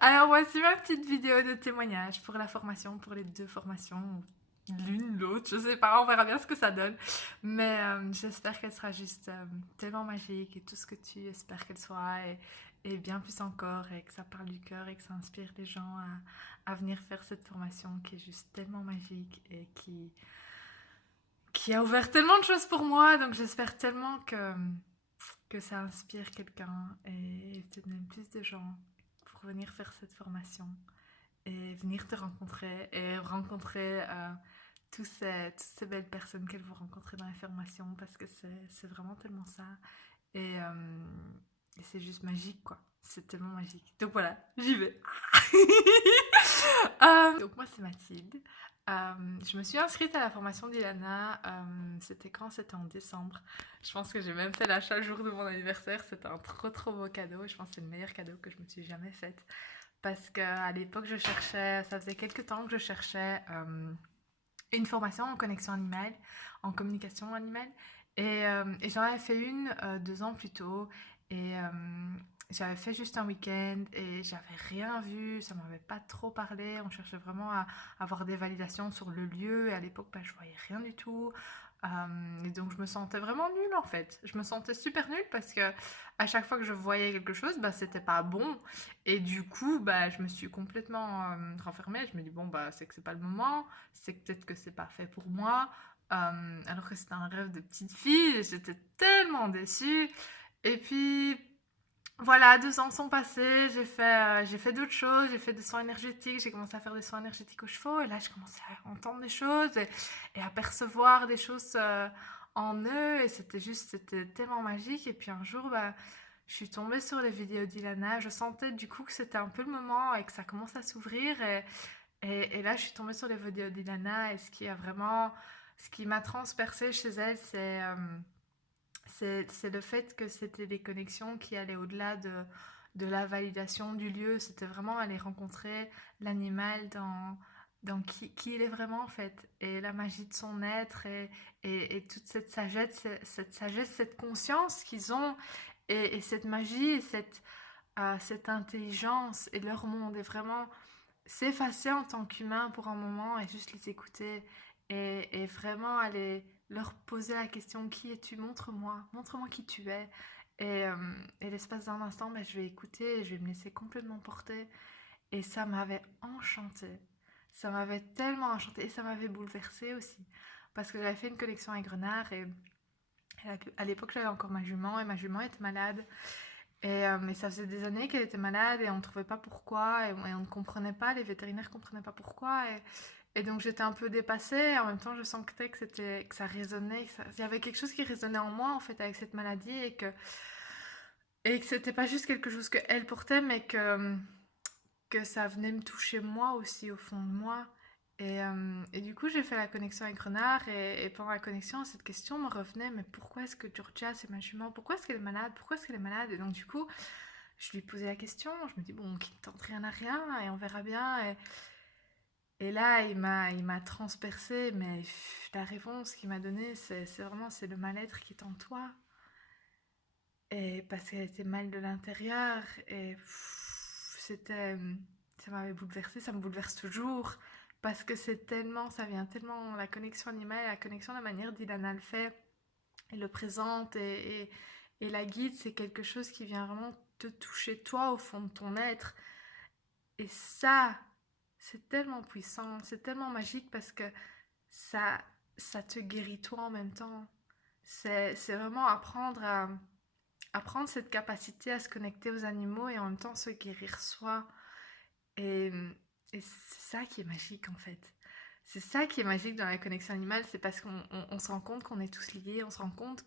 Alors voici ma petite vidéo de témoignage pour la formation, pour les deux formations, l'une, l'autre, je sais pas, on verra bien ce que ça donne. Mais j'espère qu'elle sera juste tellement magique et tout ce que tu espères qu'elle soit et bien plus encore et que ça parle du cœur et que ça inspire les gens à venir faire cette formation qui est juste tellement magique et qui a ouvert tellement de choses pour moi. Donc j'espère tellement que ça inspire quelqu'un et peut-être même plus de gens pour venir faire cette formation et venir te rencontrer et rencontrer toutes ces belles personnes qu'elles vont rencontrer dans la formation parce que c'est vraiment tellement ça et, et c'est juste magique quoi. C'est tellement magique. Donc voilà, j'y vais. Donc moi c'est Mathilde. Je me suis inscrite à la formation d'Ilana. C'était quand? C'était en décembre. Je pense que j'ai même fait l'achat le jour de mon anniversaire. C'était un trop trop beau cadeau. Je pense que c'est le meilleur cadeau que je me suis jamais fait. Parce qu'à l'époque, je cherchais, ça faisait quelques temps que je cherchais une formation en connexion animale, en communication animale. Et j'en avais fait une 2 ans plus tôt. Et j'avais fait juste un week-end et j'avais rien vu, ça m'avait pas trop parlé. On cherchait vraiment à avoir des validations sur le lieu. Et à l'époque, bah, je voyais rien du tout. Et donc, je me sentais vraiment nulle en fait. Je me sentais super nulle parce que à chaque fois que je voyais quelque chose, bah, c'était pas bon. Et du coup, bah, je me suis complètement renfermée. Je me dis, bon, bah, c'est que c'est pas le moment, c'est que peut-être que c'est pas fait pour moi. Alors que c'était un rêve de petite fille, et j'étais tellement déçue. Et puis, voilà, 2 ans sont passés, j'ai fait d'autres choses, j'ai fait des soins énergétiques, j'ai commencé à faire des soins énergétiques aux chevaux, et là, je commençais à entendre des choses et à percevoir des choses en eux, et c'était tellement magique. Et puis un jour, bah, je suis tombée sur les vidéos d'Ilana, je sentais du coup que c'était un peu le moment et que ça commence à s'ouvrir, et là, je suis tombée sur les vidéos d'Ilana, et ce qui m'a transpercée chez elle, c'est le fait que c'était des connexions qui allaient au-delà de la validation du lieu. C'était vraiment aller rencontrer l'animal dans qui il est vraiment en fait. Et la magie de son être et toute cette sagesse, cette conscience qu'ils ont et cette magie et cette intelligence et leur monde est vraiment s'effacer en tant qu'humain pour un moment et juste les écouter et vraiment aller leur poser la question qui es-tu? Montre-moi qui tu es. Et l'espace d'un instant, ben, je vais écouter et je vais me laisser complètement porter. Et ça m'avait enchantée. Ça m'avait tellement enchantée et ça m'avait bouleversée aussi. Parce que j'avais fait une collection avec Renard et à l'époque j'avais encore ma jument et ma jument était malade. Et ça faisait des années qu'elle était malade et on ne trouvait pas pourquoi et on ne comprenait pas, les vétérinaires ne comprenaient pas pourquoi. Et donc j'étais un peu dépassée et en même temps je sentais que ça résonnait, il y avait quelque chose qui résonnait en moi en fait avec cette maladie et que c'était pas juste quelque chose qu'elle portait mais que ça venait me toucher moi aussi au fond de moi. Et du coup, j'ai fait la connexion avec Renard et pendant la connexion, cette question me revenait, mais pourquoi est-ce que Georgia, c'est ma jument? Pourquoi est-ce qu'elle est malade? Pourquoi est-ce qu'elle est malade? Et donc du coup, je lui posais la question, je me dis, bon, qui ne tente rien à rien et on verra bien. Et là, il m'a transpercé, mais la réponse qu'il m'a donnée, c'est vraiment, c'est le mal-être qui est en toi. Et parce qu'elle était mal de l'intérieur et c'était ça m'avait bouleversée, ça me bouleverse toujours parce que c'est tellement ça vient tellement la connexion animale, la connexion la manière d'Ilana le fait et le présente et la guide, c'est quelque chose qui vient vraiment te toucher toi au fond de ton être et ça c'est tellement puissant, c'est tellement magique parce que ça ça te guérit toi en même temps. C'est vraiment apprendre cette capacité à se connecter aux animaux et en même temps se guérir soi. Et, et c'est ça qui est magique en fait. C'est ça qui est magique dans la connexion animale, c'est parce qu'on se rend compte qu'on est tous liés, on se rend compte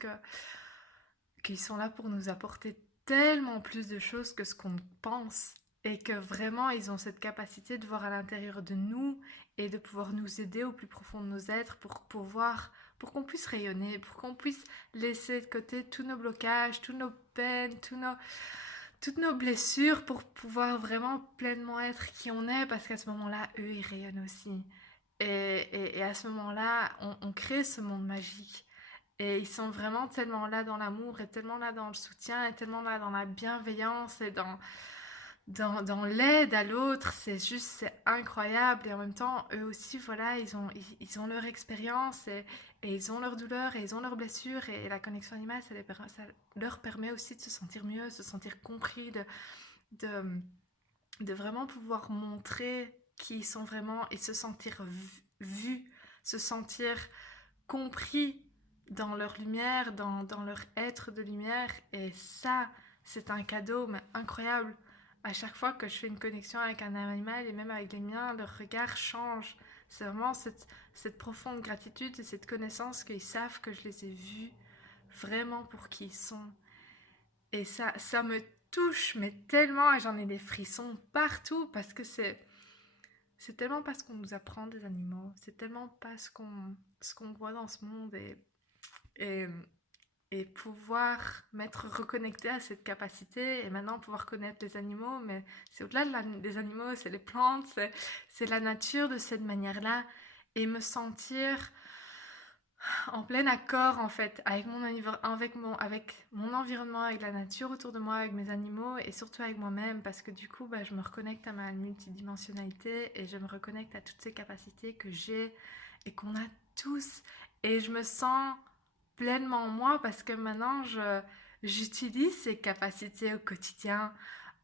qu'ils sont là pour nous apporter tellement plus de choses que ce qu'on pense et que vraiment ils ont cette capacité de voir à l'intérieur de nous et de pouvoir nous aider au plus profond de nos êtres pour pouvoir pour qu'on puisse rayonner, pour qu'on puisse laisser de côté tous nos blocages, tous nos peines, toutes nos blessures pour pouvoir vraiment pleinement être qui on est parce qu'à ce moment-là, eux, ils rayonnent aussi. Et à ce moment-là, on crée ce monde magique. Et ils sont vraiment tellement là dans l'amour et tellement là dans le soutien et tellement là dans la bienveillance et dans l'aide à l'autre, c'est incroyable. Et en même temps, eux aussi, voilà, ils ont leur expérience et ils ont leur douleur et ils ont leurs blessures. Et la connexion animale, ça leur permet aussi de se sentir mieux, de se sentir compris, de, de vraiment pouvoir montrer qui ils sont vraiment et se sentir vus, se sentir compris dans leur lumière, dans leur être de lumière. Et ça, c'est un cadeau mais incroyable. À chaque fois que je fais une connexion avec un animal et même avec les miens, leur regard change. C'est vraiment cette profonde gratitude et cette connaissance qu'ils savent que je les ai vus vraiment pour qui ils sont. Et ça me touche, mais tellement, et j'en ai des frissons partout parce que c'est tellement pas ce qu'on nous apprend des animaux, c'est tellement pas ce qu'on voit dans ce monde et, et pouvoir m'être reconnecté à cette capacité et maintenant pouvoir connaître les animaux, mais c'est au-delà des animaux, c'est les plantes, c'est la nature de cette manière-là et me sentir en plein accord en fait avec mon environnement, avec la nature autour de moi, avec mes animaux et surtout avec moi-même parce que du coup bah, je me reconnecte à ma multidimensionnalité et je me reconnecte à toutes ces capacités que j'ai et qu'on a tous et je me sens pleinement moi parce que maintenant j'utilise ces capacités au quotidien.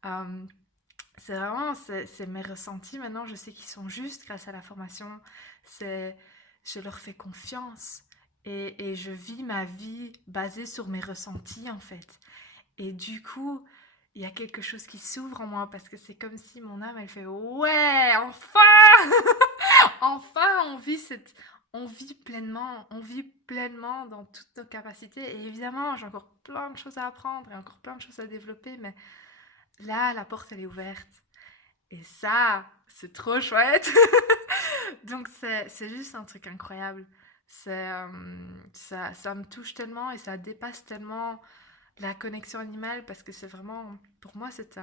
Euh, c'est mes ressentis maintenant, je sais qu'ils sont justes grâce à la formation. C'est, je leur fais confiance et je vis ma vie basée sur mes ressentis en fait. Et du coup, il y a quelque chose qui s'ouvre en moi parce que c'est comme si mon âme elle fait ouais, enfin, enfin on vit pleinement dans toutes nos capacités. Et évidemment, j'ai encore plein de choses à apprendre et encore plein de choses à développer, mais là, la porte elle est ouverte. Et ça, c'est trop chouette. Donc c'est juste un truc incroyable. Ça me touche tellement et ça dépasse tellement la connexion animale parce que c'est vraiment, pour moi, c'est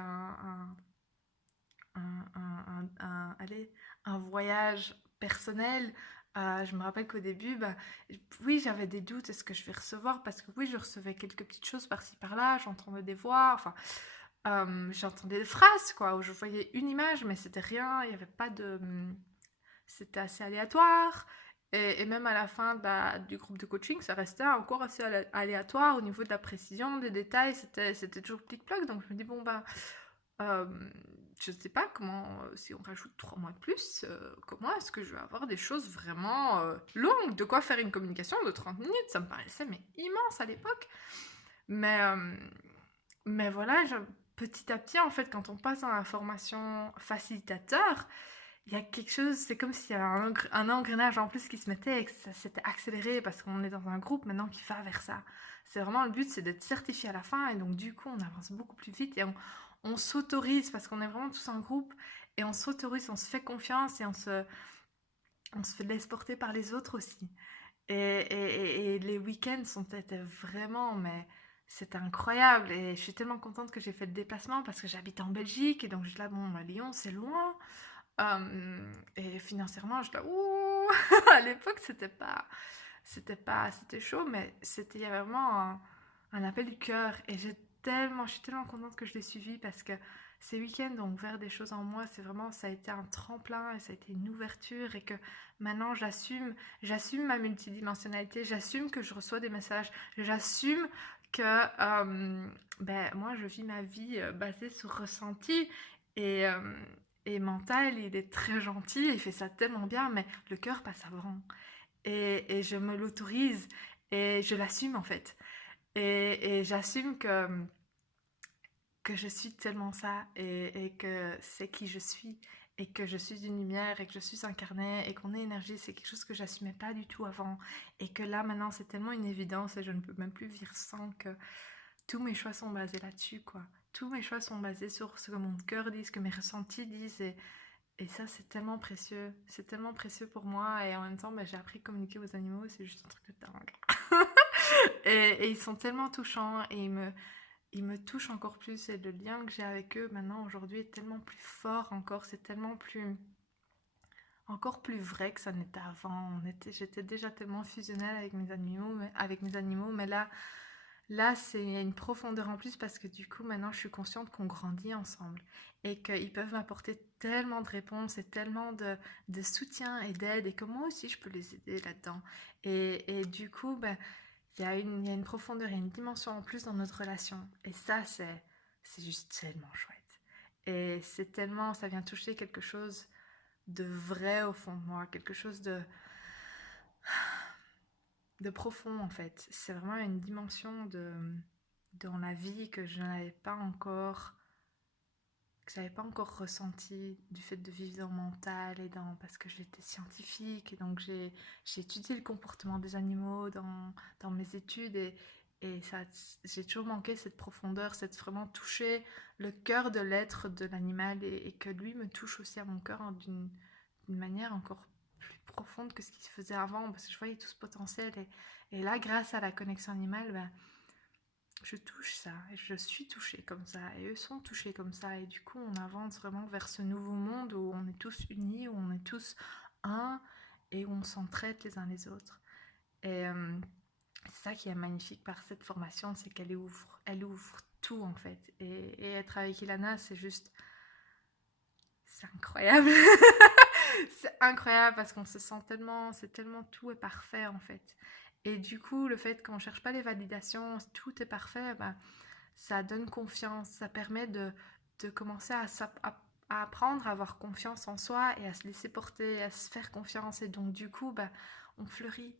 allez, un voyage personnel. Je me rappelle qu'au début, bah, oui, j'avais des doutes, est-ce que je vais recevoir? Parce que oui, je recevais quelques petites choses par-ci par-là, j'entendais des voix, enfin, j'entendais des phrases, quoi, où je voyais une image, mais c'était rien, il n'y avait pas de... C'était assez aléatoire. Et même à la fin du groupe de coaching, ça restait encore assez aléatoire au niveau de la précision, des détails, c'était toujours plic-ploc. Donc je me dis, bon, bah, euh, je ne sais pas comment, si on rajoute 3 mois de plus, comment est-ce que je vais avoir des choses vraiment longues, de quoi faire une communication de 30 minutes, ça me paraissait mais immense à l'époque. Mais, euh, mais voilà, petit à petit, en fait, quand on passe dans la formation facilitateur, il y a quelque chose, c'est comme s'il y avait un engrenage en plus qui se mettait et que ça s'était accéléré parce qu'on est dans un groupe maintenant qui va vers ça. C'est vraiment le but, c'est d'être certifié à la fin et donc du coup on avance beaucoup plus vite et on s'autorise parce qu'on est vraiment tous en groupe et on s'autorise, on se fait confiance et on se fait laisser porter par les autres aussi. Et les week-ends étaient vraiment, mais c'était incroyable. Et je suis tellement contente que j'ai fait le déplacement parce que j'habite en Belgique et donc je suis là, bon, Lyon c'est loin. Et financièrement, je suis là, ouh, à l'époque c'était chaud, mais il y avait vraiment un appel du cœur. Et je suis tellement contente que je l'ai suivi parce que ces week-ends ont ouvert des choses en moi. Ça a été un tremplin et ça a été une ouverture et que maintenant j'assume ma multidimensionnalité, j'assume que je reçois des messages, j'assume que moi je vis ma vie basée sur ressenti et, euh, et mental, il est très gentil, il fait ça tellement bien, mais le cœur passe avant. Et je me l'autorise et je l'assume en fait. Et j'assume que je suis tellement ça et que c'est qui je suis et que je suis une lumière et que je suis incarnée et qu'on est énergie, c'est quelque chose que j'assumais pas du tout avant et que là maintenant c'est tellement une évidence et je ne peux même plus vivre sans que tous mes choix sont basés là-dessus quoi. Tous mes choix sont basés sur ce que mon cœur dit, ce que mes ressentis disent et ça c'est tellement précieux pour moi et en même temps bah, j'ai appris à communiquer aux animaux, c'est juste un truc de dingue. Et ils sont tellement touchants et ils me touchent encore plus et le lien que j'ai avec eux maintenant aujourd'hui est tellement plus fort encore, c'est tellement plus encore plus vrai que ça n'était avant. J'étais déjà tellement fusionnelle avec mes animaux, mais là Là, c'est une profondeur en plus parce que du coup, maintenant, je suis consciente qu'on grandit ensemble et qu'ils peuvent m'apporter tellement de réponses et tellement de soutien et d'aide et que moi aussi, je peux les aider là-dedans. Et du coup, ben, il y a une profondeur et une dimension en plus dans notre relation. Et ça, c'est juste tellement chouette. Et c'est tellement, ça vient toucher quelque chose de vrai au fond de moi, quelque chose de profond en fait. C'est vraiment une dimension dans la vie que je n'avais pas encore, que j'avais pas encore ressenti du fait de vivre dans le mental et dans, parce que j'étais scientifique et donc j'ai étudié le comportement des animaux dans mes études et ça, j'ai toujours manqué cette profondeur, cette vraiment toucher le cœur de l'être de l'animal et que lui me touche aussi à mon cœur d'une manière encore plus profonde que ce qu'il faisait avant parce que je voyais tout ce potentiel et là grâce à la connexion animale ben, je touche ça et je suis touchée comme ça et eux sont touchés comme ça et du coup on avance vraiment vers ce nouveau monde où on est tous unis, où on est tous un et où on s'entraide les uns les autres et c'est ça qui est magnifique par cette formation, c'est elle ouvre tout en fait et être avec Ilana c'est juste c'est incroyable. C'est incroyable parce qu'on se sent tellement, c'est tellement tout est parfait en fait. Et du coup, le fait qu'on cherche pas les validations, tout est parfait, bah, ça donne confiance, ça permet de commencer à apprendre à avoir confiance en soi et à se laisser porter, à se faire confiance. Et donc du coup, bah, on fleurit,